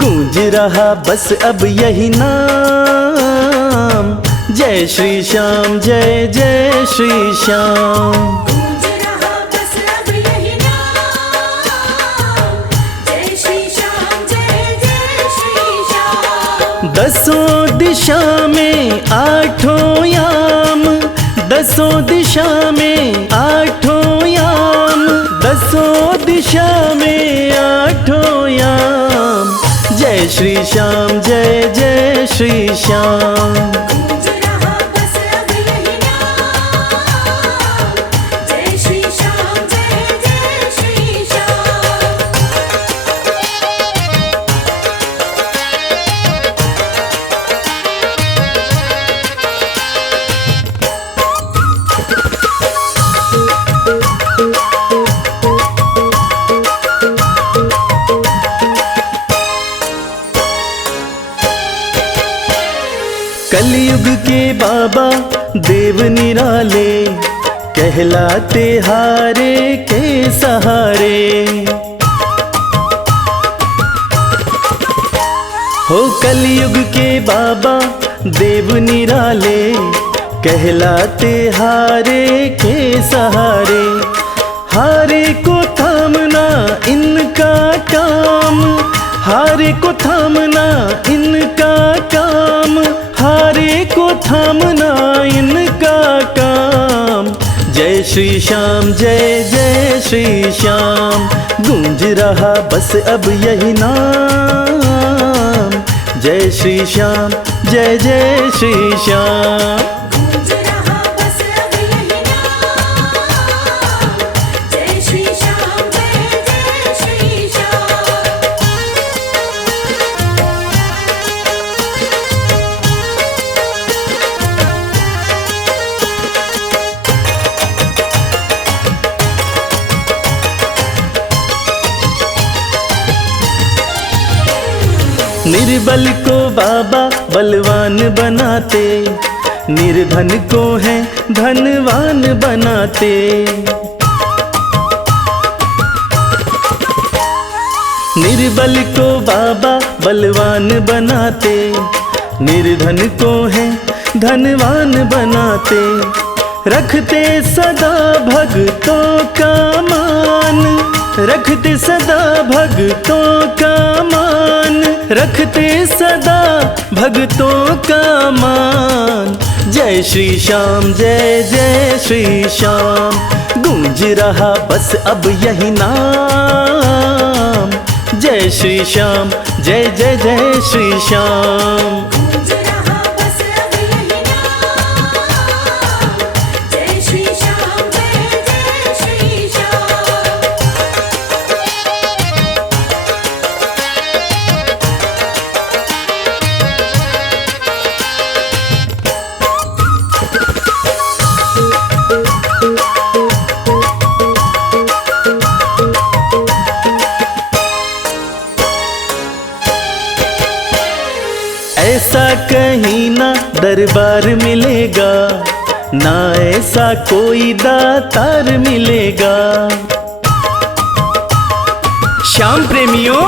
गूंज रहा बस अब यही नाम, जय श्री श्याम जय जय श्री श्याम। गूंज रहा बस अब यही नाम, जय श्री श्याम जय जय श्री श्याम। दसों दिशा में आठों याम, दसों दिशा में आठों याम, दसों दिशा में आठों याम, जय श्री श्याम जय जय श्री श्याम। गूंज रहा बस अब यही नाम, जय श्री श्याम जय जय श्री श्याम। कलयुग के बाबा देव निराले, कहलाते हारे के सहारे। हो कलयुग के बाबा देव निराले, कहलाते हारे के सहारे। हारे को थामना इनका काम, हारे को थामना इनका काम, हारे को थामना इनका काम, जय श्री श्याम जय जय श्री श्याम। गूंज रहा बस अब यही नाम, जय श्री श्याम जय जय श्री श्याम। गूंज रहा बस अब यही नाम, जय श्री श्याम जय जय श्री श्याम। निर्बल को बाबा बलवान बनाते, निर्धन को है धनवान बनाते। निर्बल को बाबा बलवान बनाते, निर्धन को है धनवान बनाते। रखते सदा भक्तों का मान, रखते सदा भक्तों का मान, रखते सदा भक्तों का मान, जय श्री श्याम जय जय श्री श्याम। गूंज रहा बस अब यही नाम, जय श्री श्याम जय जय जय श्री श्याम। गूंज रहा बस अब यही नाम, जय श्री श्याम जय जय श्री श्याम। ऐसा कहीं ना दरबार मिलेगा, ना ऐसा कोई दातार मिलेगा। श्याम प्रेमियों,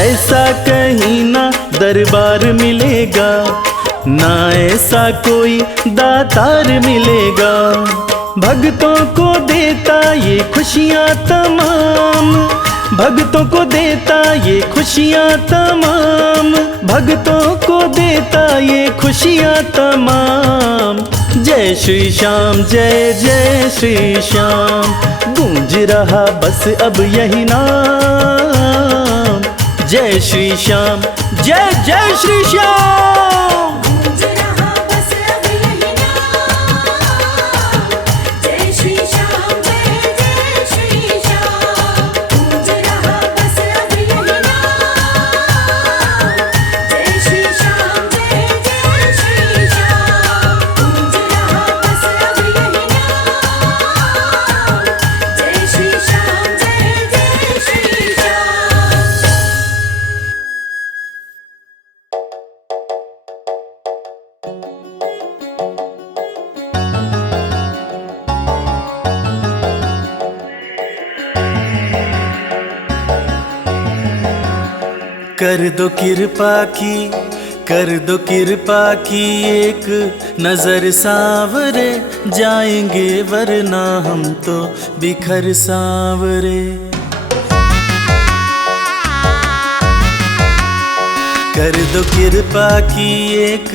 ऐसा कहीं ना दरबार मिलेगा, ना ऐसा कोई दातार मिलेगा। भक्तों को देता ये खुशियाँ तमाम, भक्तों को देता ये खुशियाँ तमाम, भक्तों को देता ये खुशियाँ तमाम, जय श्री श्याम जय जय श्री श्याम। गूंज रहा बस अब यही नाम, जय श्री श्याम जय जय श्री श्याम। गूंज रहा बस अब यही नाम, जय श्री श्याम जय जय श्री श्याम। गूंज रहा बस अब यही नाम, जय श्री श्याम जय जय श्री श्याम। गूंज रहा बस अब यही नाम, जय श्री श्याम जय जय श्री श्याम। कर दो कृपा की, कर दो कृपा की एक नजर सांवरे, जाएंगे वरना हम तो बिखर सांवरे। कर दो कृपा की एक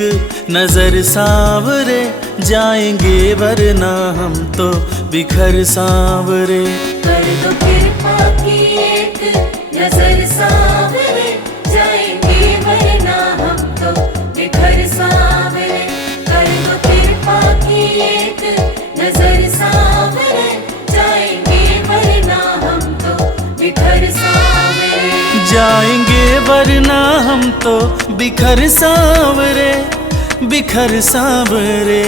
नजर सांवरे, जाएंगे वरना हम तो बिखर सांवरे। कर दो कृपा की एक नजर सांवरे, जाएंगे वरना हम तो बिखर सांवरे। कर दो कृपा की एक नजर सांवरे, जाएंगे वरना हम तो बिखर सांवरे। जाएंगे वरना हम तो बिखर सांवरे, बिखर सांवरे,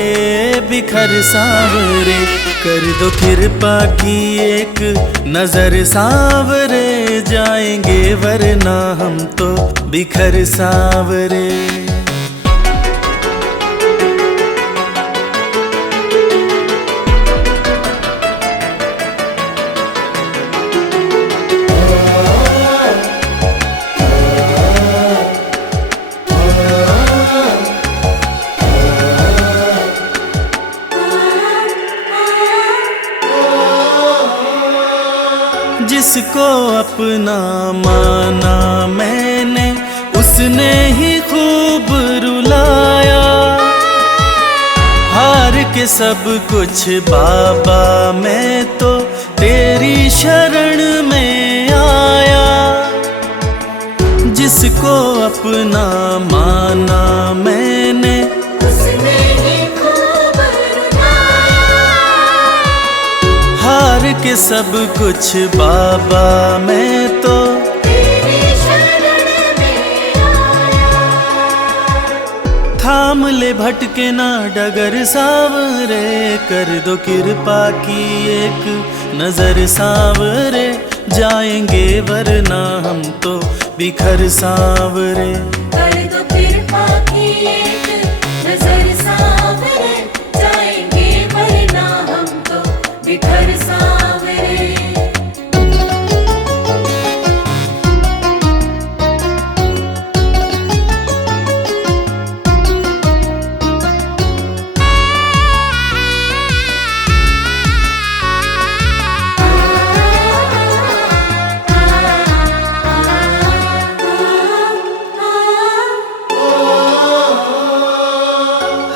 बिखर सांवरे। कर दो कृपा की एक नजर सांवरे, जाएंगे वरना हम तो बिखर सांवरे। जिसको अपना माना मैंने, उसने ही खूब रुलाया। हार के सब कुछ बाबा मैं तो तेरी शरण में आया। जिसको अपना माना मैंने, उसने ही खूब रुलाया। हार के सब कुछ बाबा मैं तो तेरी शरण में आया। थाम ले भटके ना डगर सांवरे, कर दो कृपा की एक नजर सांवरे, जाएंगे वरना हम तो बिखर सांवरे। कर दो कृपा की एक नजर सांवरे, जाएंगे वरना हम तो बिखर सांवरे।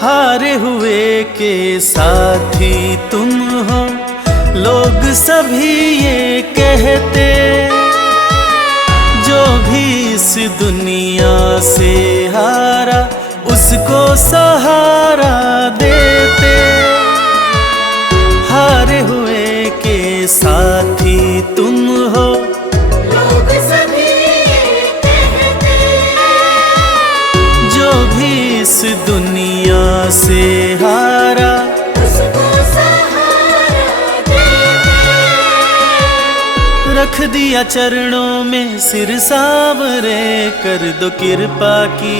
हारे हुए के साथी तुम हो, लोग सभी ये कहते। जो भी इस दुनिया से हारा, उसको सहारा देते। हारे हुए के साथी तुम हो, लोग सभी ये कहते। जो भी इस दुनिया से हारा, उसको सहारा देते। रख दिया चरणों में सिर सांवरे। कर दो कृपा की,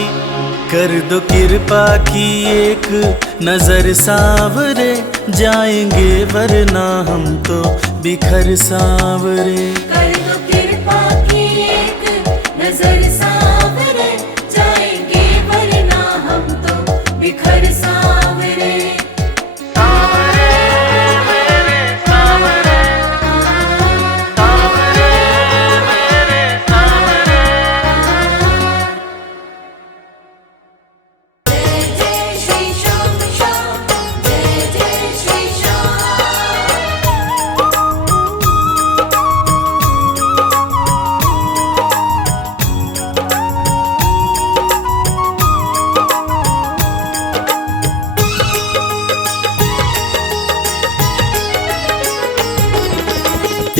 कर दो कृपा की एक नजर सांवरे, जाएंगे वरना हम तो बिखर सांवरे। कर दो कृपा की एक नजर सांवरे, जाएंगे वरना हम तो बिखर सांवरे। जय जय श्री श्याम श्याम, जय जय श्री श्याम।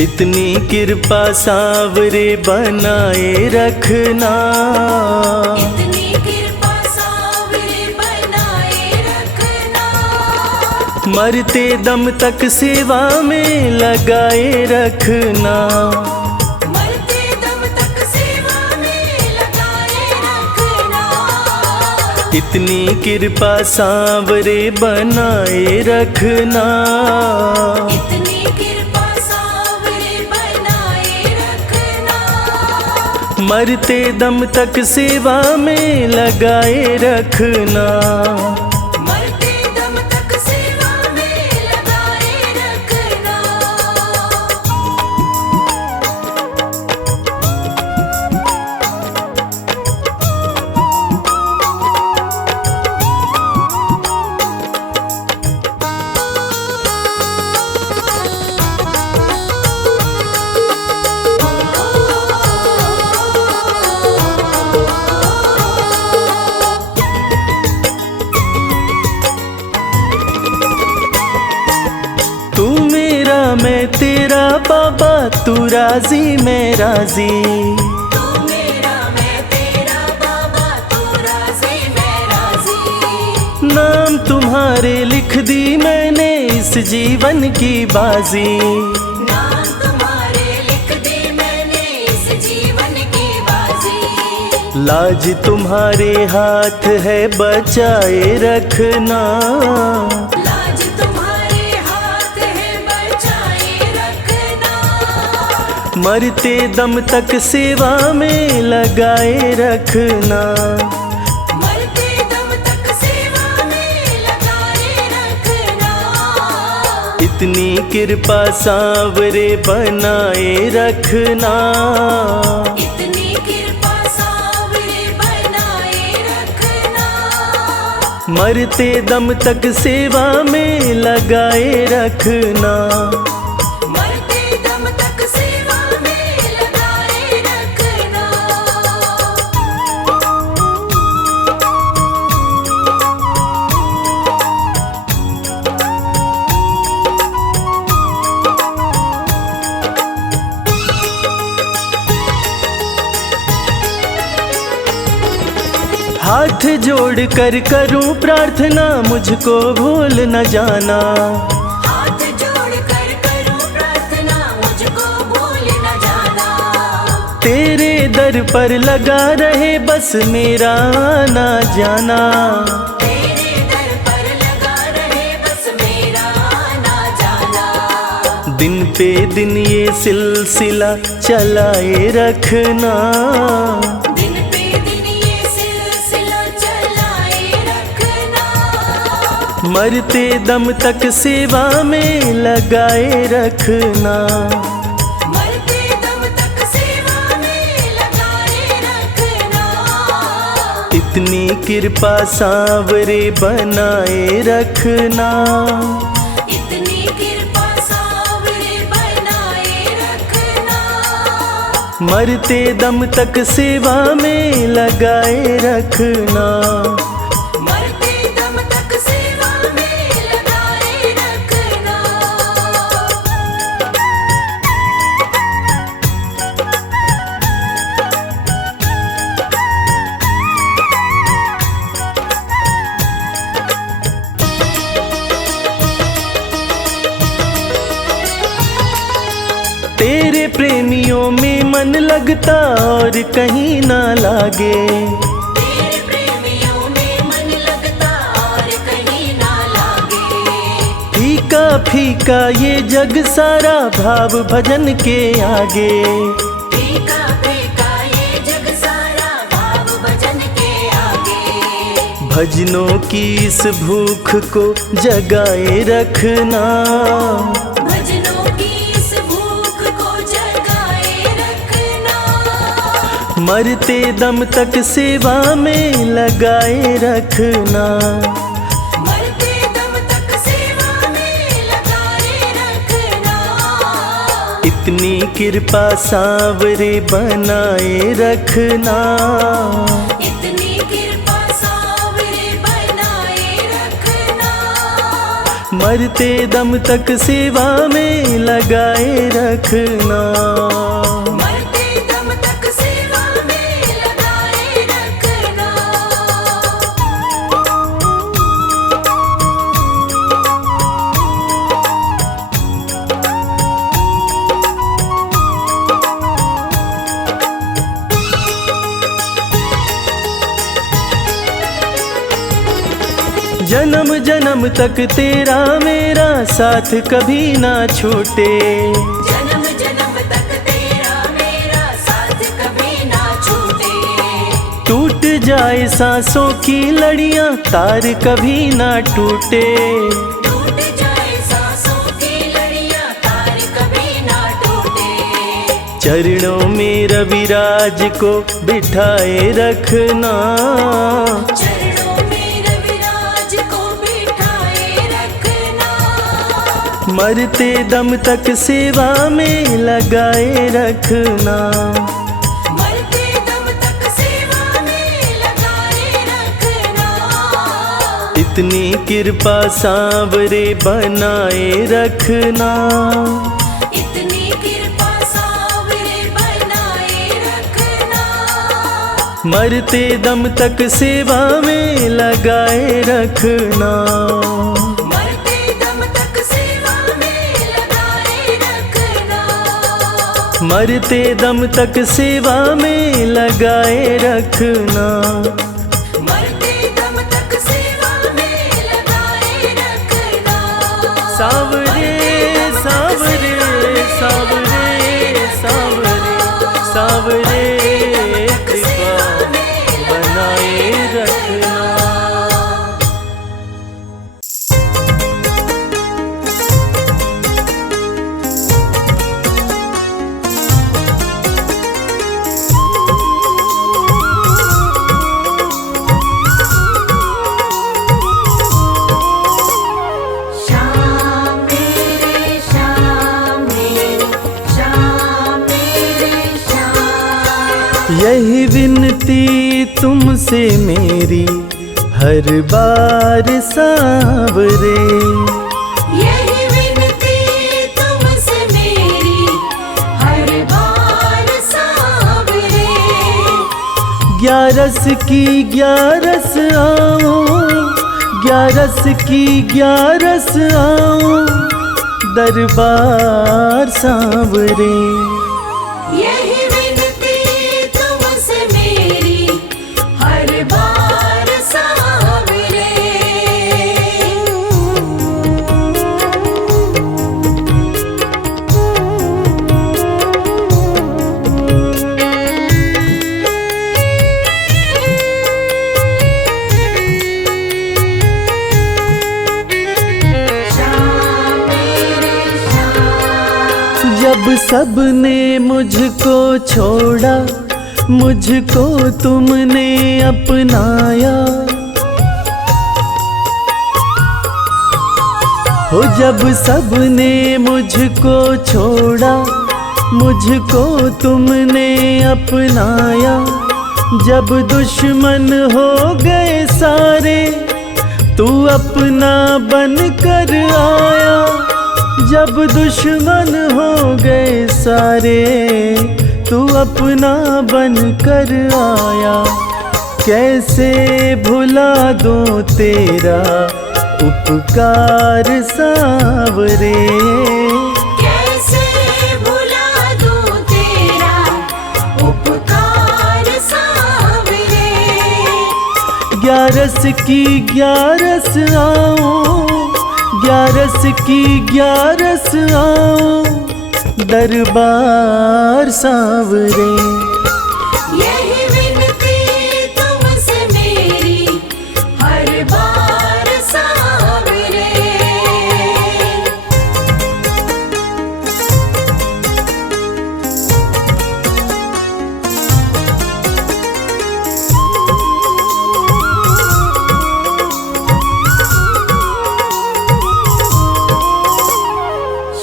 इतनी कृपा सांवरे बनाए रखना, इतनी कृपा सांवरे बनाए रखना। मरते दम तक सेवा में लगाए रखना। मरते दम तक सेवा में लगाए रखना। इतनी कृपा सांवरे बनाए रखना। इतनी कृपा सांवरे बनाए रखना। मरते दम तक सेवा में लगाए रखना। मरते दम तक सेवा में लगाए रखना। तू मेरा मैं तेरा बाबा, तू राजी मैं राजी। तू मेरा मैं तेरा बाबा, तू राजी मैं राजी। नाम तुम्हारे लिख दी मैंने इस जीवन की बाजी। नाम तुम्हारे लिख दी मैंने इस जीवन की बाजी। लाज तुम्हारे हाथ है बचाए रखना। लाज तुम्हारे हाथ है बचाए रखना। मरते दम तक सेवा में लगाए रखना। मरते दम तक सेवा में लगाए रखना। इतनी कृपा सांवरे बनाए रखना। इतनी कृपा सांवरे बनाए रखना। मरते दम तक सेवा में लगाए रखना। मरते दम तक सेवा में लगाए रखना। हाथ जोड़ कर करूं प्रार्थना, मुझको भूल न जाना। हाथ जोड़ कर करूं प्रार्थना, मुझको भूल न जाना। तेरे दर पर लगा रहे बस मेरा आना जाना। तेरे दर पर लगा रहे बस मेरा आना जाना। दिन पे दिन ये सिलसिला चलाए रखना। दिन पे दिन ये सिलसिला चलाए रखना। मरते दम तक सेवा में लगाए रखना। मरते दम तक सेवा में लगाए रखना। इतनी कृपा सांवरे बनाए रखना। इतनी कृपा सांवरे बनाए रखना। मरते दम तक सेवा में लगाए रखना। मरते दम तक सेवा में लगाए रखना। तेरे प्रेमियों में मन लगता और कहीं ना लागे। तेरे प्रेमियों में मन लगता और कहीं ना लागे। फीका फीका ये जग सारा भाव भजन के आगे। फीका फीका ये जग सारा भाव भजन के आगे। भजनों की इस भूख को जगाए रखना। भजनों की इस भूख को जगाए रखना। मरते दम तक सेवा में लगाए रखना। मरते दम तक सेवा में लगाए रखना। इतनी कृपा सांवरे बनाए रखना। इतनी कृपा सांवरे बनाए रखना। मरते दम तक सेवा में लगाए रखना। मरते दम तक सेवा में लगाए रखना। जन्म जन्म तक तेरा मेरा साथ कभी ना छूटे। जन्म जन्म तक तेरा मेरा साथ कभी ना जाए सांसों की लड़ियां, तार कभी ना टूटे। टूट जाए सांसों की लड़ियां, तार कभी ना टूटे। चरणों में रविराज को बिठाए रखना, चरणों में रविराज को बिठाए रखना। मरते दम तक सेवा में लगाए रखना। मरते दम तक सेवा में लगाए रखना। इतनी कृपा सांवरे बनाए रखना। इतनी कृपा सांवरे बनाए रखना। मरते दम तक सेवा में लगाए रखना। मरते दम तक सेवा में लगाए रखना। मरते दम तक सेवा में लगाए रखना। मरते दम तक सेवा में लगाए रखना। सांवरे सांवरे सांवरे सांवरे सांवरे कृपा बनाए रखना। श्याम मेरे श्याम मेरे श्याम मेरे श्याम। यही विनती तुमसे मेरी हर बार सांवरे। यही विनती तुमसे मेरी हर बार सांवरे। ग्यारस की ग्यारस आओ, ग्यारस की ग्यारस आओ, दरबार सांवरे। यही विनती तुमसे मेरी हर बार सांवरे। श्याम मेरे श्याम। जब सबने मुझको छोड़ा, मुझको तुमने अपनाया। हो जब सबने मुझको छोड़ा, मुझको तुमने अपनाया। जब दुश्मन हो गए सारे, तू अपना बन कर आया। जब दुश्मन हो गए सारे, तू अपना बन कर आया। कैसे भुला दूं तेरा उपकार सांवरे। कैसे भुला दूं तेरा उपकार सांवरे। ग्यारस की ग्यारस आओ, ग्यारस की ग्यारस आओ, दरबार सांवरे। यही विनती तुमसे मेरी हर बार सांवरे।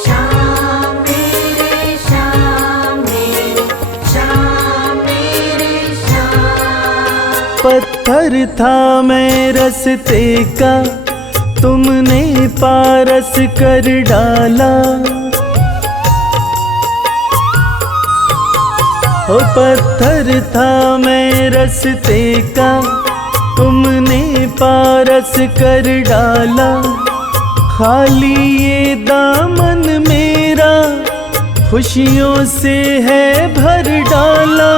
श्याम मेरे श्याम मेरे श्याम मेरे श्याम। पत्थर था मैं रस्ते का, तुमने पारस कर डाला। ओ पत्थर था मैं रस्ते का, तुमने पारस कर डाला। खाली ये दामन मेरा खुशियों से है भर डाला।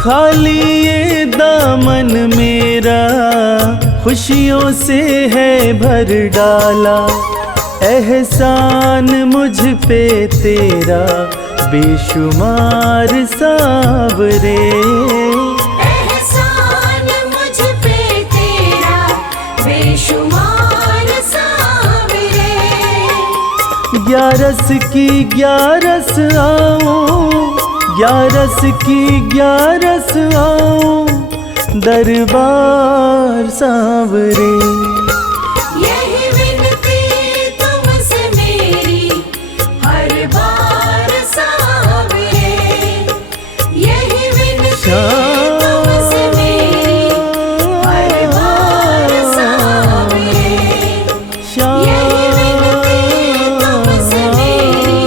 खाली ये दामन मेरा खुशियों से है भर डाला। एहसान मुझ पे तेरा बेशुमार सांवरे। एहसान ग्यारस की ग्यारस आओ, ग्यारस की ग्यारस आओ, दरबार सांवरे। यही विनती तुमसे मेरी हर बार सांवरे, यही विनती तुमसे मेरी हर बार सांवरे, यही विनती तुमसे मेरी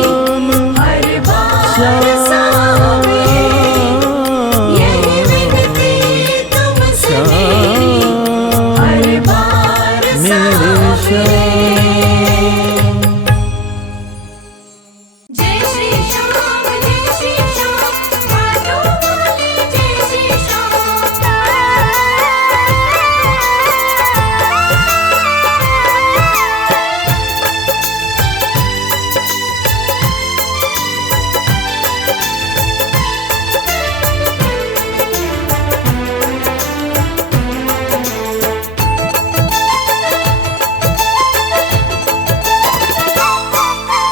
हर बार सांवरे, यही विनती तुमसे मेरी हर बार सांवरे। जय श्री श्याम मानो बोले जय श्री श्याम।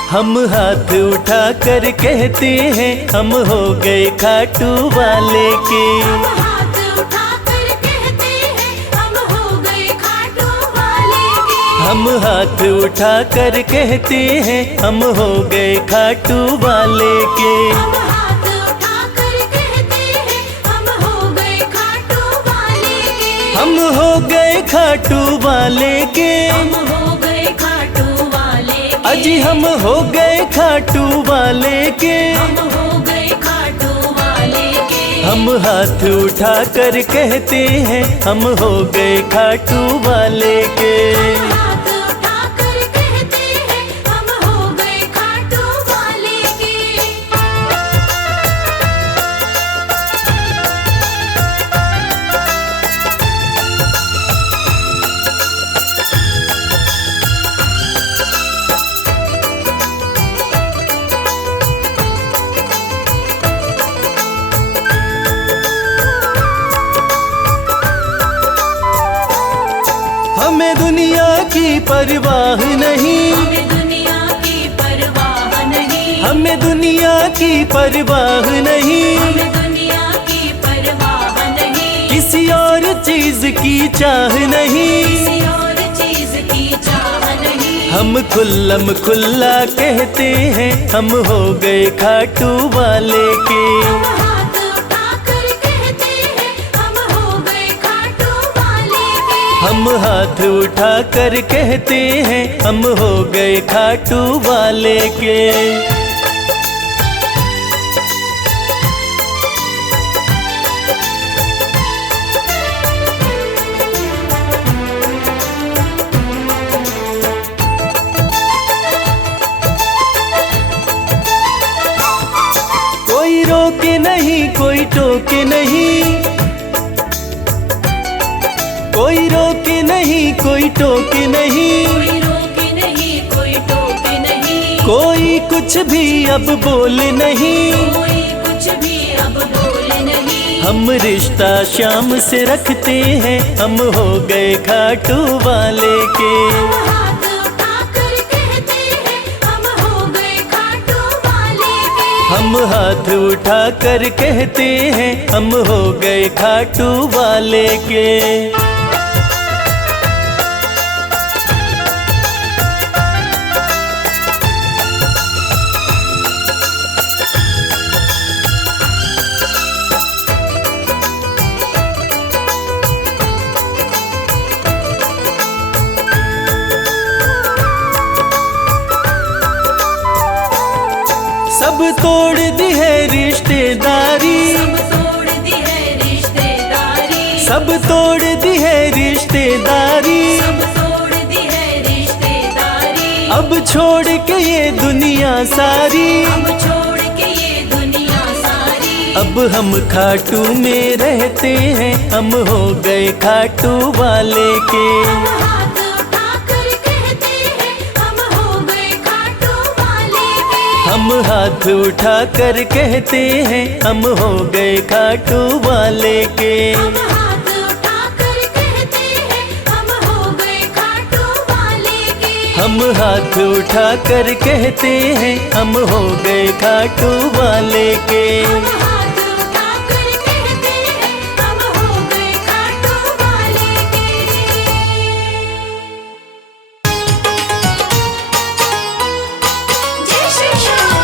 हम हाथ उठा कर कहते हैं हम हो गए खाटू वाले के। हम हाथ उठाकर कहते हैं हम हो गए खाटू वाले के। हम हाथ उठा कर कहते हैं हम हो गए खाटू वाले के। हम हाथ उठाकर कहते हैं हम हो गए खाटू वाले के। हम हो गए खाटू वाले के। हम हो गए खाटू वाले के। अजी हम हो गए खाटू वाले के। हम हो गए खाटू वाले के। हम हाथ उठा कर कहते हैं हम हो गए खाटू वाले के। हम हाथ उठाकर कहते हैं हम हो गए खाटू वाले के। हमें दुनिया की परवाह नहीं, हमें दुनिया की परवाह नहीं। हमें दुनिया की परवाह नहीं, हमें दुनिया की परवाह नहीं। किसी और चीज की चाह नहीं। किसी और चीज की चाह नहीं। हम खुल्लम खुल्ला कहते हैं हम हो गए खाटू वाले के। हम हाथ उठाकर कहते हैं हम हो गए खाटू वाले के। हम हाथ उठा कर कहते हैं हम हो गए खाटू वाले के। कोई रोके नहीं कोई टोके नहीं, कोई रोके नहीं कोई टोके नहीं, कोई रोके नहीं कोई टोके नहीं। कोई कुछ भी अब बोले नहीं। कोई कुछ भी अब बोले नहीं। हम रिश्ता शाम से रखते हैं हम हो गए खाटू वाले के। हम हाथ उठाकर कहते हैं हम हो गए खाटू वाले के। हम हाथ उठा कर कहते हैं हम हो गए खाटू वाले के। सब तोड़ दी है रिश्तेदारी, सब तोड़ दी है रिश्तेदारी। सब तोड़ दी है रिश्तेदारी। सब तोड़ दी है रिश्तेदारी। अब छोड़ के ये दुनिया सारी। अब छोड़ के ये दुनिया सारी। अब हम खाटू में रहते हैं हम हो गए खाटू वाले के। हम हाथ उठाकर कहते हैं हम हो गए खाटू वाले के। हम हाथ उठा कर कहते हैं हम हो गए खाटू वाले के। हम हाथ उठाकर कहते हैं हम हो गए खाटू वाले के। हम हाथ उठा कर कहते हैं हम हो गए खाटू वाले के। हम हाथ उठाकर कहते हैं हम हो गए खाटू वाले के। जय श्री श्याम।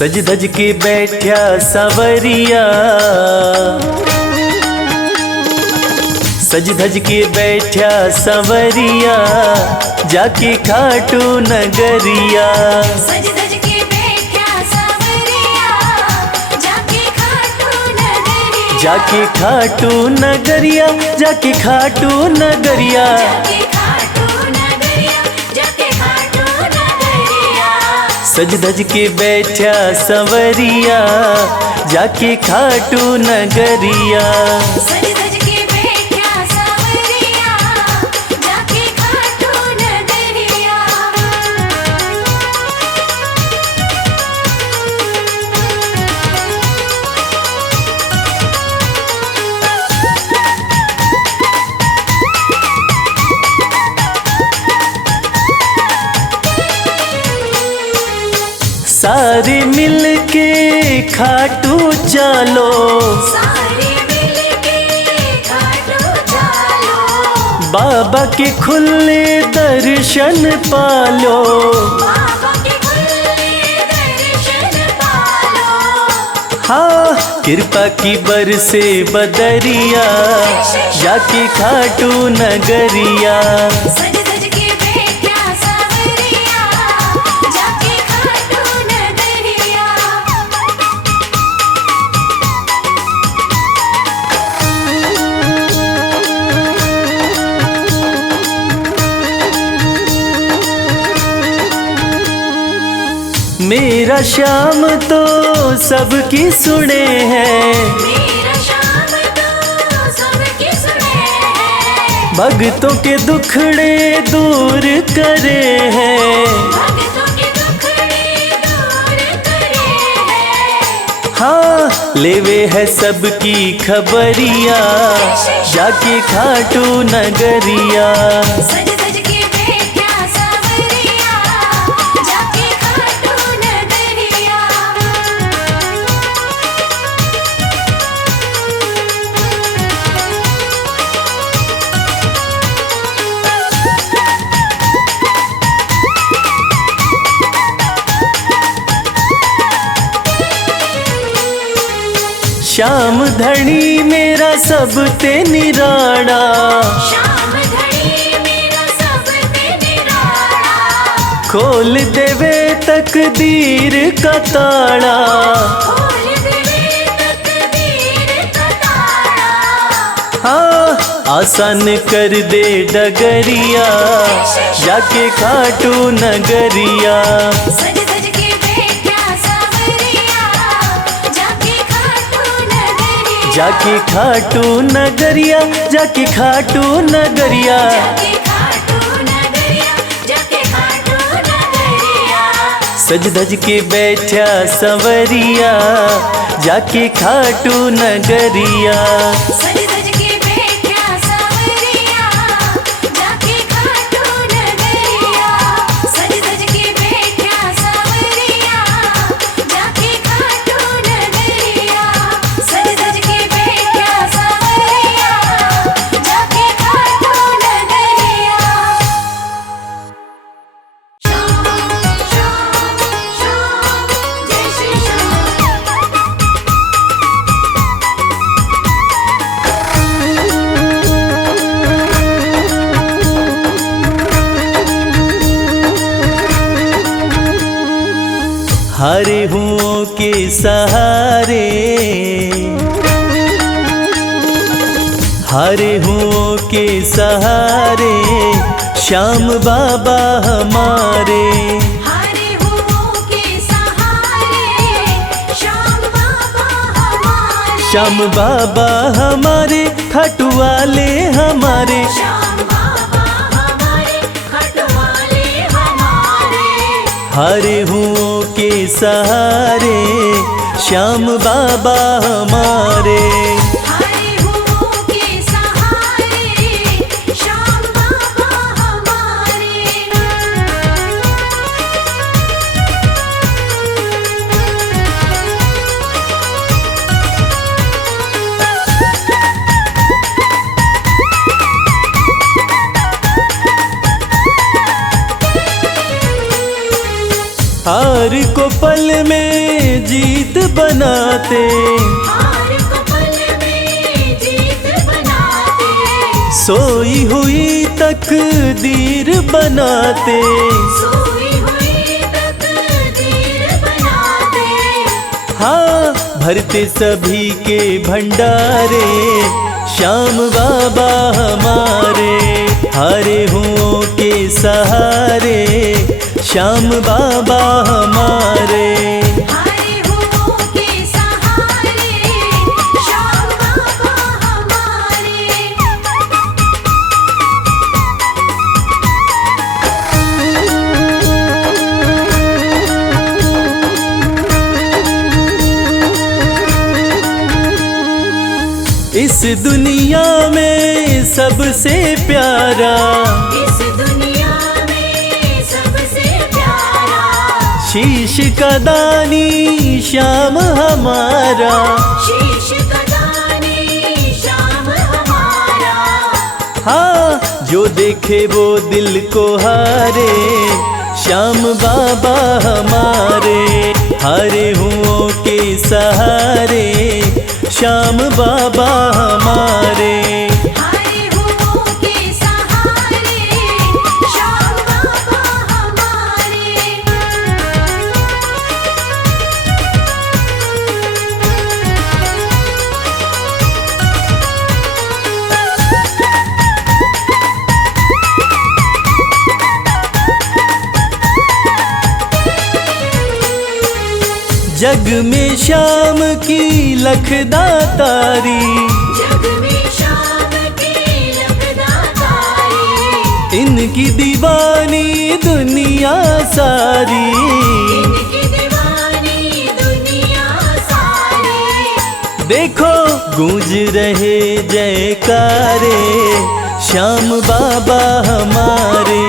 सज धज के बैठा सवरिया, सज धज के बैठा सवरिया, जाके खाटू नगरिया। सज धज के बैठा सवरिया, जाके खाटू नगरिया। जाके खाटू नगरिया, जाके खाटू नगरिया। जाके खाटू नगरिया, जाके खाटू नगरिया। सज धज के बैठा सवरिया, जाके खाटू नगरिया। सज धज के बैठा सवरिया, जाके खाटू नगरिया। सारे मिल के खाटू चलो, सारे मिलके खाटू चलो। बाबा के खुले दर्शन पालो। बाबा के खुले दर्शन पालो। हाँ कृपा की बरसे बदरिया, जाके खाटू नगरिया। सज धज के बैठा सवरिया, जाके खाटू नगरिया। मेरा श्याम तो सबकी सुने हैं, मेरा श्याम तो सबकी सुने हैं। भक्तों के दुखड़े दूर करे हैं। भक्तों के दुखड़े दूर करे हैं। हाँ लेवे है सबकी खबरिया, जाके खाटू नगरिया। सज धज के बैठा सवरिया, जाके खाटू नगरिया। श्याम धनी मेरा सब ते निराड़ा, श्याम धनी मेरा सब ते निराला। खोल देवे तकदीर का ताड़ा। खोल देवे तकदीर का ताला। हाँ आसान कर दे डगरिया, जाके खाटू नगरिया। सज धज के बैठा सवरिया, जाके खाटू नगरिया। जाके खाटू नगरिया, जाके खाटू नगरिया। जाके खाटू नगरिया, जाके खाटू नगरिया। सज धज के बैठा सवरिया, जाके खाटू नगरिया। सज धज के बैठा सवरिया, जाके खाटू नगरिया। सज धज के बैठा सवरिया, जाके खाटू नगरिया। सज धज के बैठा सवरिया, जाके खाटू नगरिया। श्याम श्याम श्याम, जय श्री श्याम। हरे हुओं के सहारे, हरे हुओं के सहारे, श्याम बाबा हमारे। हरे हुओं के सहारे, श्याम बाबा हमारे। श्याम बाबा हमारे, खाटू वाले हमारे। श्याम बाबा हमारे, खटवाले हमारे। हारे हुओं के सहारे श्याम बाबा हमारे। हरे हुओं के सहारे श्याम बाबा हमारे। हार को पल में जीत बनाते, हार को पल में जीत बनाते, सोई हुई तकदीर बनाते। सोई हुई तकदीर बनाते। हाँ भरते सभी के भंडारे श्याम बाबा हमारे। हारे हुओं के सहारे श्याम बाबा हमारे। हरे हुओं के सहारे श्याम बाबा हमारे। इस दुनिया में सबसे प्यारा, इस दुनिया में सबसे प्यारा, शीश का दानी श्याम हमारा। शीश का दानी श्याम हमारा। हाँ जो देखे वो दिल को हारे श्याम बाबा हमारे। हारे हुओं के सहारे श्याम बाबा हमारे। हरे हुओं के सहारे श्याम बाबा हमारे। जग में श्याम की लखदातारी, जग में श्याम की लखदातारी, इनकी दीवानी दुनिया सारी। इनकी दीवानी दुनिया सारी। देखो गूंज रहे जयकारे श्याम बाबा हमारे।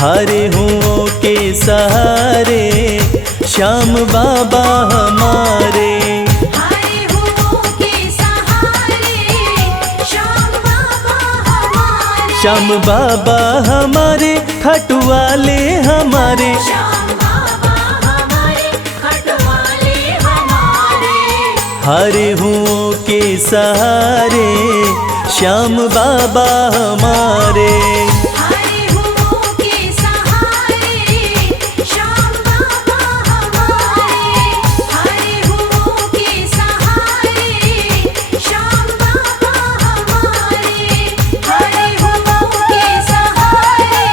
हारे हुओं के सहारे श्याम बाबा हमारे। हरे हुओं के सहारे श्याम बाबा हमारे। श्याम बाबा हमारे खाटू वाले हमारे। श्याम बाबा हमारे खटवाले हमारे। हारे हुओं के सहारे श्याम बाबा हमारे। हरे हुओं के सहारे श्याम बाबा हमारे। हरे हुओं के सहारे श्याम बाबा हमारे। हरे हुओं के सहारे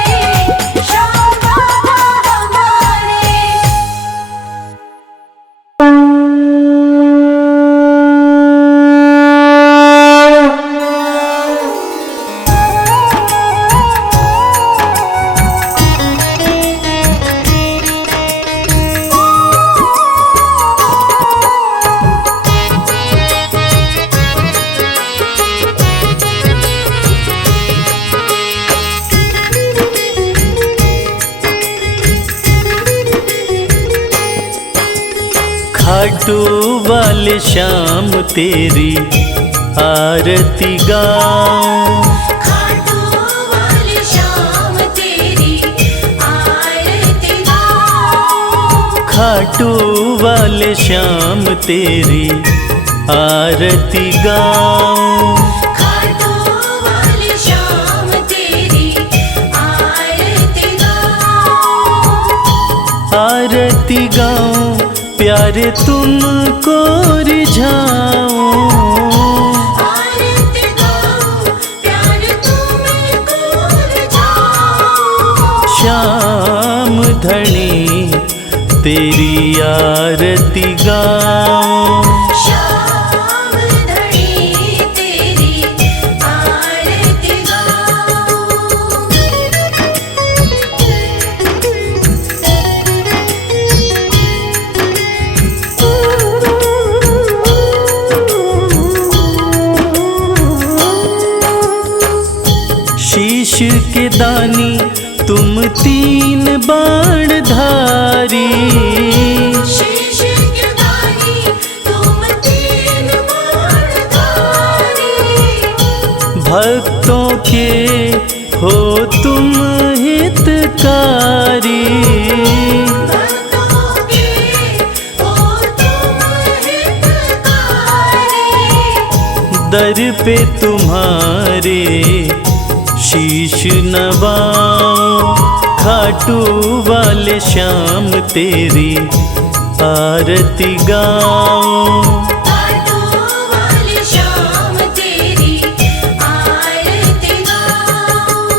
श्याम बाबा हमारे। खाटू वाले श्याम तेरी आरती गाऊं। खाटू वाले श्याम तेरी आरती गाऊं। खाटू वाले श्याम तेरी आरती गाऊं। खाटू वाले श्याम तेरी आरती गाऊं। आरती गाऊं प्यारे तुमको रिझाऊं। आरती गाऊं प्यारे तुमको रिझाऊं। श्याम धनी तेरी आरती गाऊं। श्याम धनी तेरी आरती गाऊं। तीन बाण धारी, शीश के दानी तुम तीन बाणधारी। भक्तों के हो तुम हितकारी, भक्तों के हो तुम हितकारी। दर पे तुम्हारे शीश नवाऊं, खाटू वाले श्याम तेरी आरती गाऊं। खाटू वाले श्याम तेरी आरती गाऊं।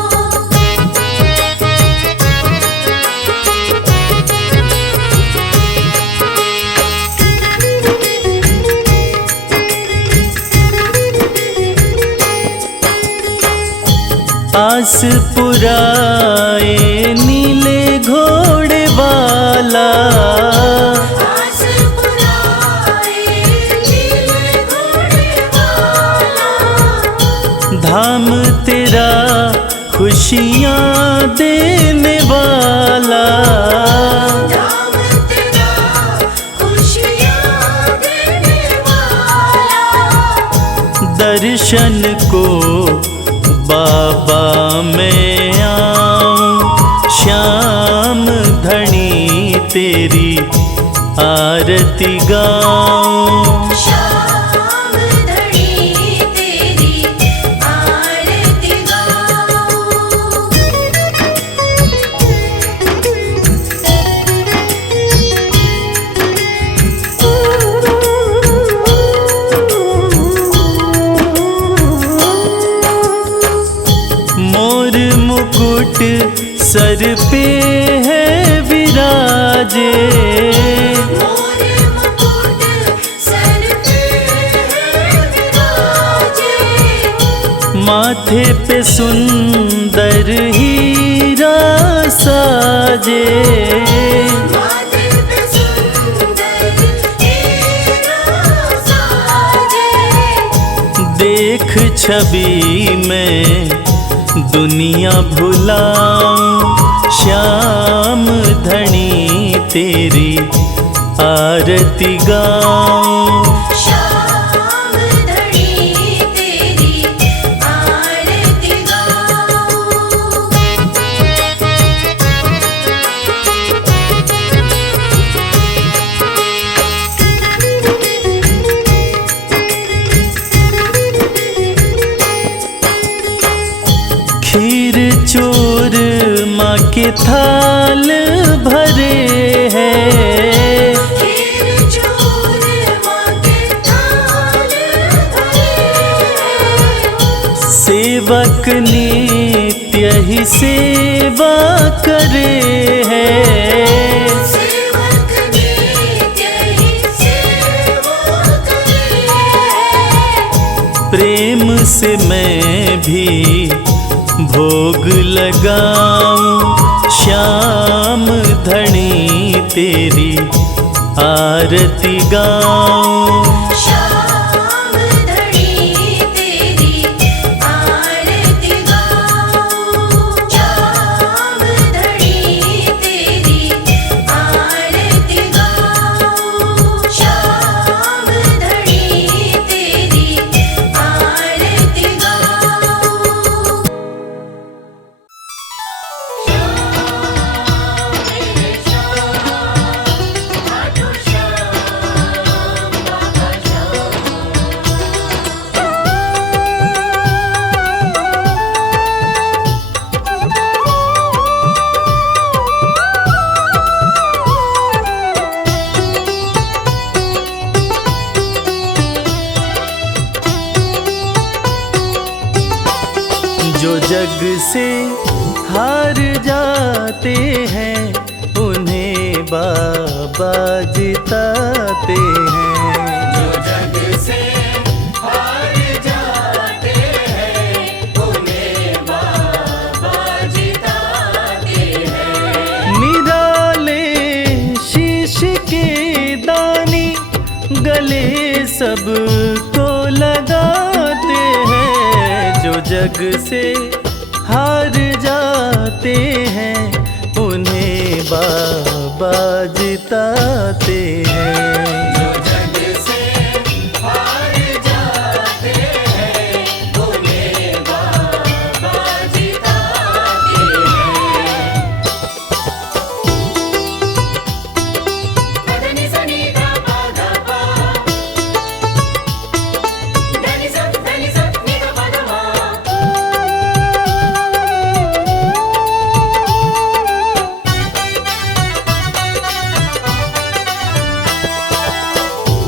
आस पुराए नीले घोड़े वाला, आस पुराए नीले घोड़े वाला। धाम तेरा खुशियाँ देने वाला, धाम तेरा खुशियाँ देने वाला। दर्शन को बाबा मैं आऊं, श्याम धनी तेरी आरती गाऊं। श्याम धनी तेरी आरती गाऊं। मोर मुकुट सर पे है विराजे, मोर मुकुट सर पे है विराजे। माथे पे सुंदर हीरा साजे, माथे पे सुंदर हीरा साजे। देख छवि में दुनिया भुलाऊं, श्याम धनी तेरी आरती गाऊं। श्याम धनी तेरी आरती गाऊं। खीर चोर माँ के थाल भरे हैं, खीर चोर माँ के थाल भरे हैं। सेवक नित्य ही सेवा करे हैं। सेवक नित्य ही सेवा करे हैं। प्रेम से मैं भी भोग लगाऊं, श्याम धनी तेरी आरती गाऊं। श्याम धनी तेरी आरती गाऊं। श्याम धनी तेरी आरती गाऊं। श्याम धनी तेरी आरती गाऊं। जो जग से हार जाते हैं उन्हें बाबा जिताते हैं। जो जग से हार जाते हैं उन्हें बाबा जिताते हैं। निराले शीश के दानी गले सबको लगाते हैं। जो जग से हार जाते हैं जिताते हैं। जो जग से हार जाते हैं उन्हें बाबा जिताते हैं। पदनि सनि धा पा धा पा, धनि सा नि धा पा धा मा।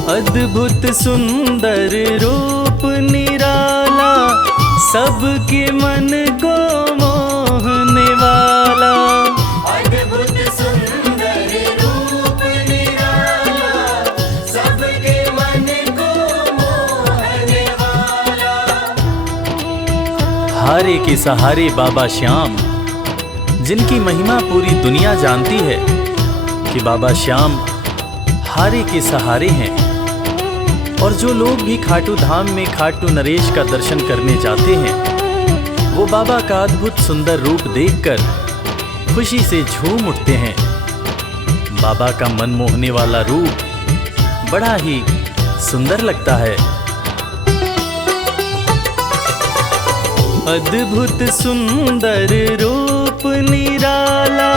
अद्भुत सुंदर रूप निराला, सबके मन को मोहने वाला। अद्भुत सुंदर रूप निराला, सबके मन को मोहने वाला। हारे के सहारे बाबा श्याम, जिनकी महिमा पूरी दुनिया जानती है कि बाबा श्याम हारे के सहारे हैं। और जो लोग भी खाटू धाम में खाटू नरेश का दर्शन करने जाते हैं, वो बाबा का अद्भुत सुंदर रूप देखकर खुशी से झूम उठते हैं। बाबा का मन मोहने वाला रूप बड़ा ही सुंदर लगता है। अद्भुत सुंदर रूप निराला,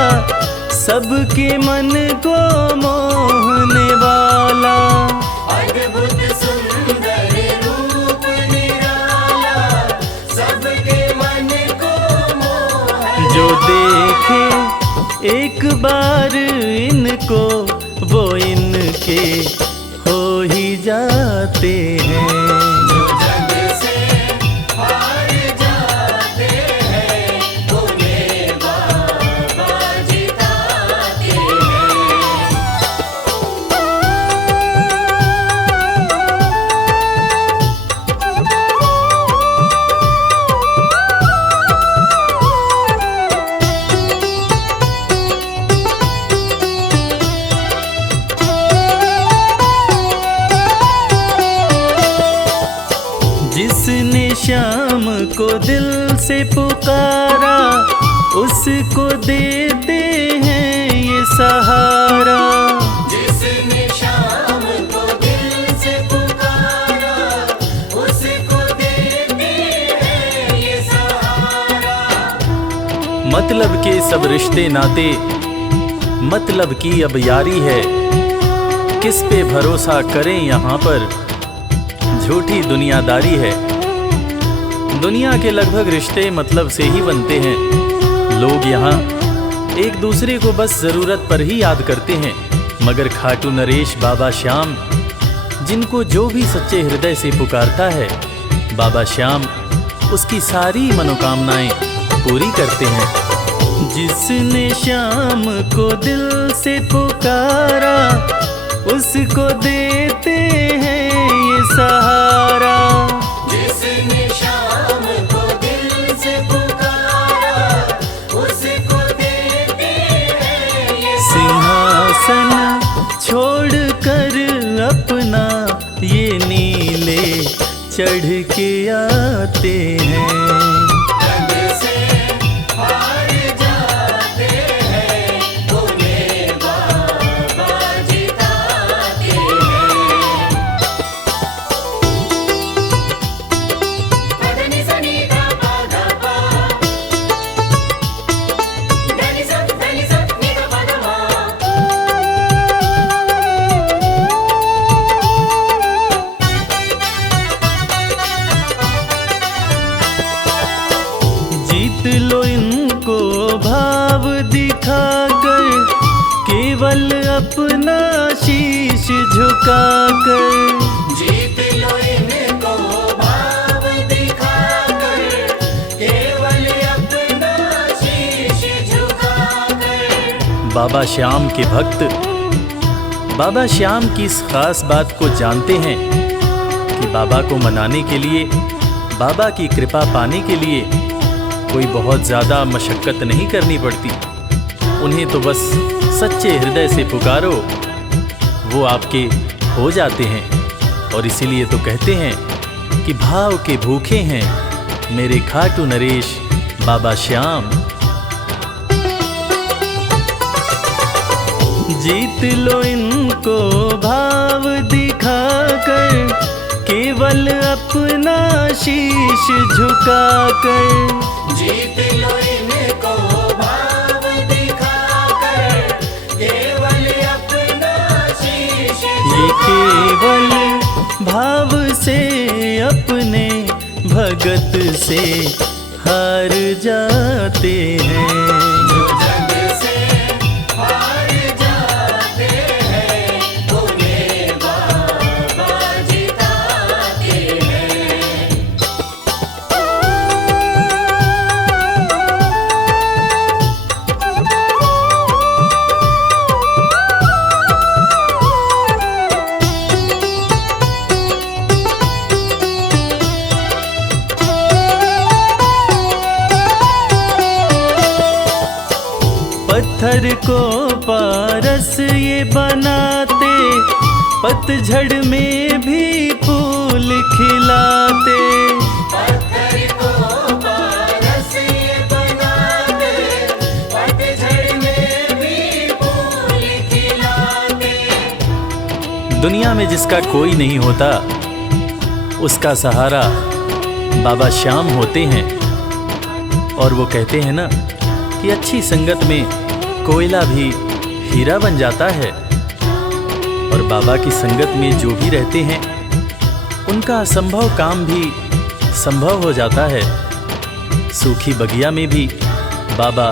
सबके मन को मोहने वाला। अद्भुत सुंदर रूप निराला, सबके मन को मोहने जो देखे एक बार इनको, वो इनके हो ही जाते हैं। जो जग से हार जाते हैं उन्हें बाबा जिताते हैं। जिसने श्याम को दिल से पुकारा, उसको देते हैं ये सहारा। जिसने शाम को दिल से पुकारा, उसको देते हैं ये सहारा। मतलब के सब रिश्ते नाते, मतलब की अब यारी है। किस पे भरोसा करें यहाँ पर, झूठी दुनियादारी है। दुनिया के लगभग रिश्ते मतलब से ही बनते हैं। लोग यहाँ एक दूसरे को बस जरूरत पर ही याद करते हैं, मगर खाटू नरेश बाबा श्याम, जिनको जो भी सच्चे हृदय से पुकारता है, बाबा श्याम उसकी सारी मनोकामनाएं पूरी करते हैं। जिसने श्याम को दिल से पुकारा, उसको देते हैं ये सहारा। जिसने शाम को दिल से पुकारा, उसको देते हैं ये सिंहासन छोड़कर अपना ये नीले चढ़ के आते हैं। जग से हार जाते हैं उन्हें बाबा जिताते हैं। पदनि सनि धा पा धा पा, धनि सा नि धा पा धा मा। जीत लो इनको भाव दिखाकर, केवल अपना शीश झुकाकर। जीत लो इनको भाव दिखाकर, केवल अपना शीश झुकाकर। बाबा श्याम के भक्त बाबा श्याम की इस खास बात को जानते हैं कि बाबा को मनाने के लिए, बाबा की कृपा पाने के लिए कोई बहुत ज़्यादा मशक्क़त नहीं करनी पड़ती। उन्हें तो बस सच्चे हृदय से पुकारो, वो आपके हो जाते हैं। और इसीलिए तो कहते हैं कि भाव के भूखे हैं मेरे खाटू नरेश बाबा श्याम। जीत लो इनको भाव दिखाकर, केवल अपना शीश झुकाकर। जीत लो इनको भाव दिखाकर, केवल अपना शीश ये केवल भाव से अपने भगत से हार जाते हैं। जग से हार जाते हैं, उन्हें बाबा जिताते हैं। पत्थर को पारस ये बनाते, पतझड़ में भी फूल खिलाते। पत्थर को पारस ये बनाते, पतझड़ में भी फूल खिलाते। दुनिया में जिसका कोई नहीं होता, उसका सहारा बाबा श्याम होते हैं। और वो कहते हैं ना कि अच्छी संगत में कोयला भी हीरा बन जाता है। और बाबा की संगत में जो भी रहते हैं, उनका असंभव काम भी संभव हो जाता है। सूखी बगिया में भी बाबा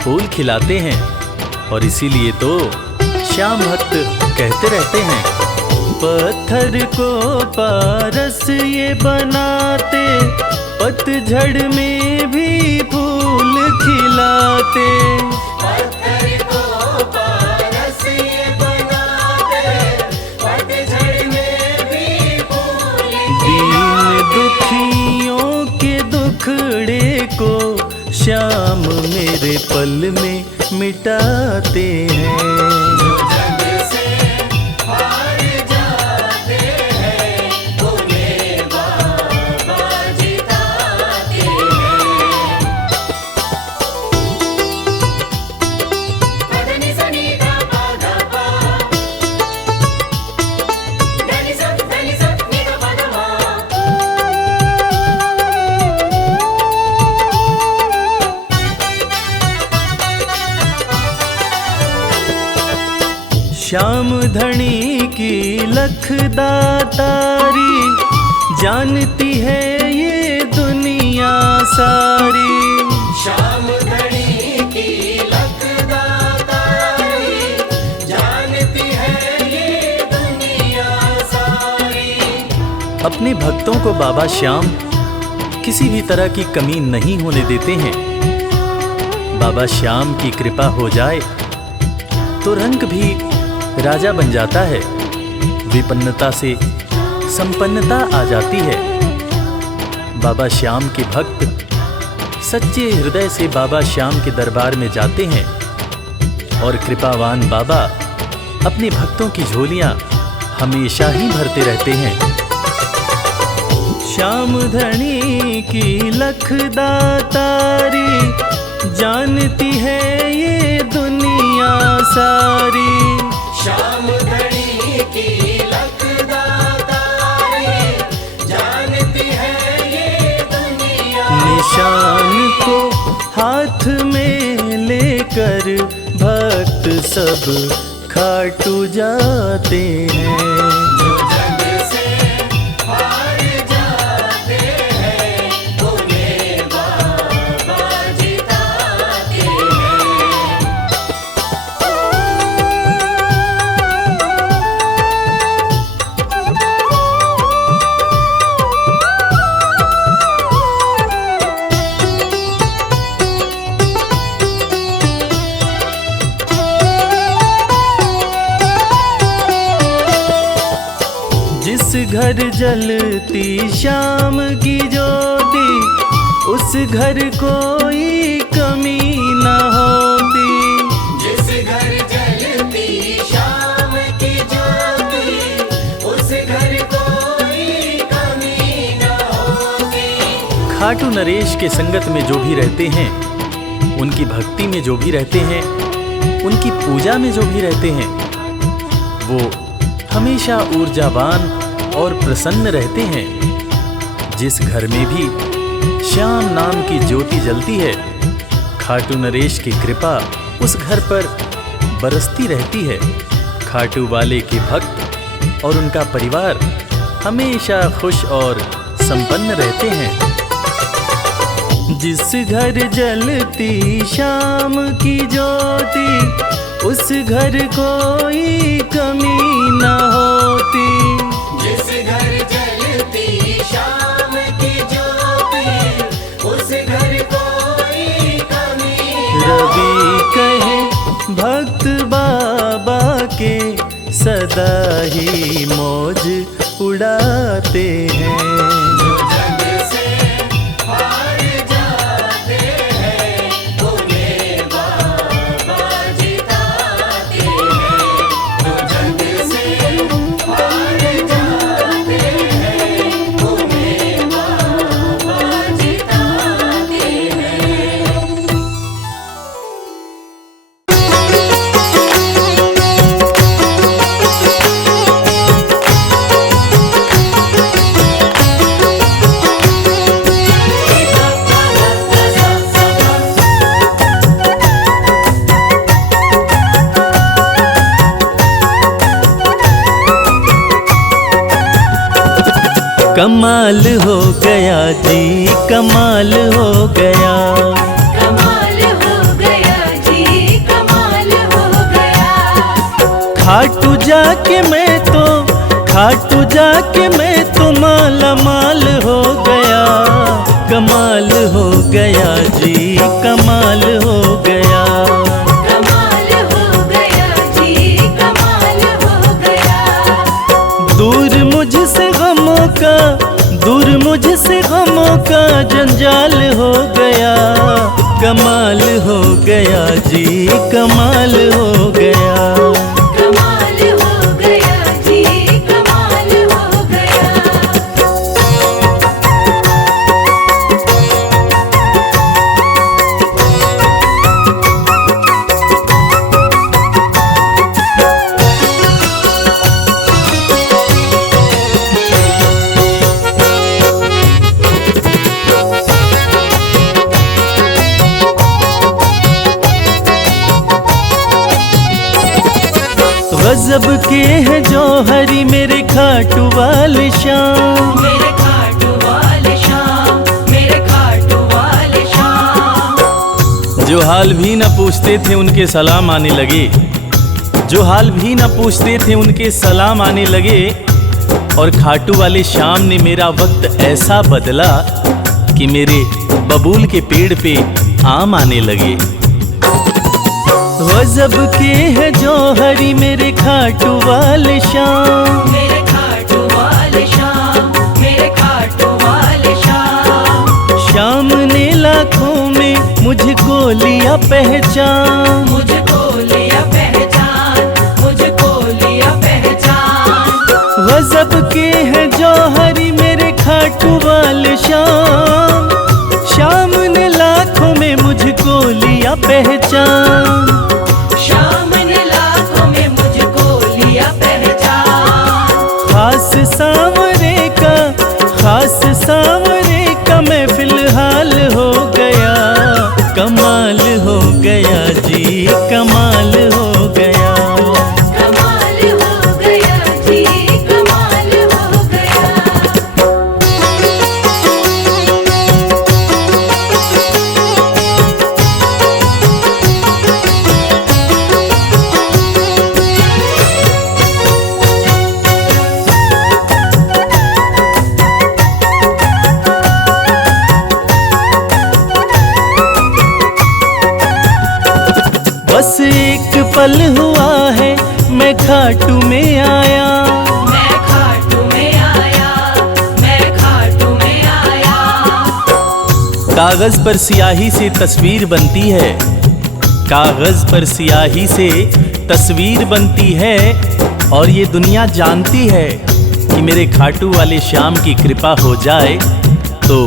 फूल खिलाते हैं। और इसीलिए तो श्याम भक्त कहते रहते हैं, पत्थर को पारस ये बनाते, पतझड़ में भी फूल खिलाते। पत्थर को पारस ये बनाते, पतझड़ में भी फूल दीन दुखियों के दुखड़े को श्याम मेरे पल में मिटाते हैं। जग से हार जाते हैं, उन्हें बाबा जिताते हैं। पदनि सनि धा पा धा पा, धनि सा नि धा पा धा मा। श्याम धनी की लखदातारी, जानती है ये दुनिया सारी। श्याम धनी की लखदातारी, जानती है ये दुनिया सारी। अपने भक्तों को बाबा श्याम किसी भी तरह की कमी नहीं होने देते हैं। बाबा श्याम की कृपा हो जाए तो रंग भी राजा बन जाता है। विपन्नता से संपन्नता आ जाती है। बाबा श्याम के भक्त सच्चे हृदय से बाबा श्याम के दरबार में जाते हैं। और कृपावान बाबा अपने भक्तों की झोलियां हमेशा ही भरते रहते हैं। श्याम धनी की लखदातारी, जानती है ये दुनिया सारी। श्याम धनी की लखदातारी, जानती है ये दुनिया। निशान को हाथ में लेकर भक्त सब खाटू जाते हैं। जग से हार जाते हैं, उन्हें बाबा जिताते हैं। जिस घर जलती श्याम की ज्योति, उस घर कोई कमी न होती। जिस घर जलती श्याम की ज्योति, उस घर कोई कमी न होती। खाटू नरेश के संगत में जो भी रहते हैं, उनकी भक्ति में जो भी रहते हैं, उनकी पूजा में जो भी रहते हैं वो हमेशा ऊर्जावान और प्रसन्न रहते हैं। जिस घर में भी श्याम नाम की ज्योति जलती है, खाटू नरेश की कृपा उस घर पर बरसती रहती है। खाटू वाले के भक्त और उनका परिवार हमेशा खुश और संपन्न रहते हैं। जिस घर जलती शाम की ज्योति, उस घर कोई कमी न होती। जिस घर जलती शाम की ज्योति, उस घर कोई कमी न रवि कहे भक्त बाबा के, सदा ही मौज उड़ाते हैं। जो जग से हार जाते हैं, उन्हें बाबा जिताते हैं। जो जग से हार जाते हैं, उन्हें बाबा जिताते हैं। कमाल हो गया जी, कमाल हो गया। कमाल हो गया जी, कमाल हो गया। खाटू जाके मैं तो माला माल हो गया। कमाल हो गया जी, कमाल हो गया। कमाल हो गया जी, कमाल हो गया। दूर मुझसे गमों का जंजाल हो गया। कमाल हो गया जी, कमाल हो गया। कमाल हो गया जी, कमाल हो गया। गजब के हैं जौहरी मेरे खाटू वाले श्याम। मेरे खाटू वाले श्याम, मेरे खाटू वाले श्याम। जो हाल भी न पूछते थे उनके सलाम आने लगे। जो हाल भी न पूछते थे उनके सलाम आने लगे। और खाटू वाले श्याम ने मेरा वक्त ऐसा बदला कि मेरे बबूल के पेड़ पे आम आने लगे। गजब के हैं जौहरी मेरे खाटू वाले श्याम। मेरे खाटू वाले श्याम, मेरे खाटू वाले श्याम। श्याम ने लाखों में मुझको लिया पहचान। मुझको लिया पहचान, मुझको लिया पहचान। गजब के हैं जौहरी मेरे खाटू वाले श्याम। श्याम ने लाखों में मुझको लिया पहचान। श्याम ने लाखों में मुझको लिया पहचान। खास सांवरे का मैं फिलहाल हो गया। कमाल हो गया जी, कमाल हो गया। कमाल हो गया जी, कमाल हो गया। बस एक पल हुआ है मैं खाटू में आया। मैं खाटू में आया, मैं खाटू में आया। कागज पर स्याही से तस्वीर बनती है। कागज पर स्याही से तस्वीर बनती है। और ये दुनिया जानती है कि मेरे खाटू वाले श्याम की कृपा हो जाए तो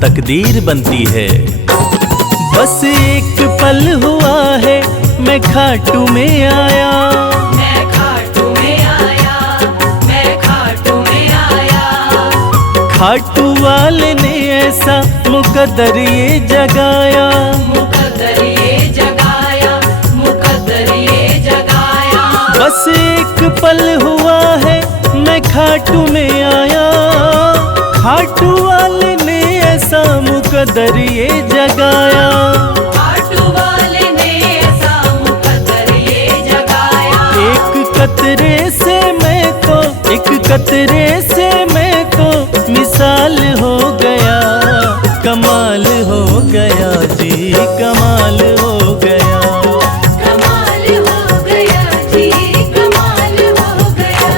तकदीर बनती है। बस एक पल हुआ है मैं खाटू में आया। मैं खाटू में आया, मैं खाटू में आया। खाटू वाले ने ऐसा मुकद्दर ये जगाया, मुकद्दर ये जगाया, मुकद्दर ये जगाया। बस एक पल हुआ है मैं खाटू में आया। खाटू वाले ने ऐसा मुकद्दर ये जगाया। खाटू वाले ने ऐसा मुकद्दर ये जगाया। एक कतरे से मैं तो, एक कतरे से मैं तो मिसाल हो गया। कमाल हो गया जी, कमाल हो गया। कमाल हो गया जी, कमाल हो गया।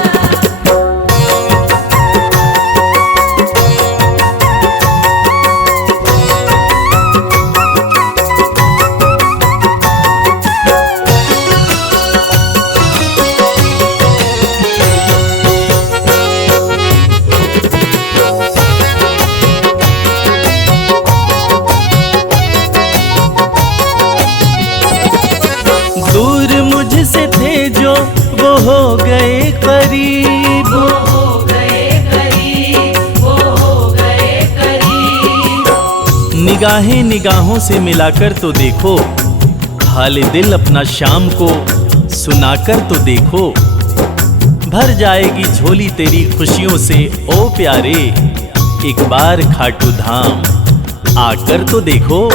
दूर मुझसे थे जो वो हो गए करीब। वो हो गए करीब, वो हो गए करीब। निगाहें निगाहों से मिलाकर तो देखो, हाल दिल अपना शाम को सुनाकर तो देखो। भर जाएगी झोली तेरी खुशियों से ओ प्यारे, एक बार खाटू धाम आकर तो देखो।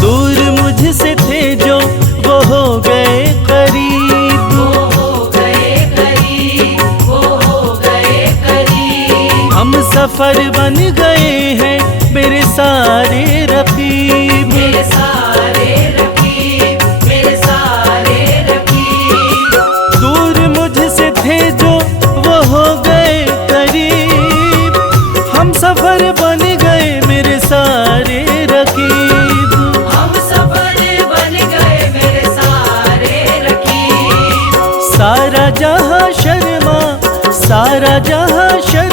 दूर मुझसे थे जो वो हो गए करीब। वो हो गए करीब, वो हो गए करीब। हम सफर बन गए हैं मेरे सारे रकीब। मेरे सारे रकीब, मेरे सारे रकीब। दूर मुझसे थे जो वो हो गए करीब। हम सफर बन गए मेरे सारे रकीब। हम सफर बन गए मेरे सारे रकीब। सारा जहां शर्मा, सारा जहां शर्मा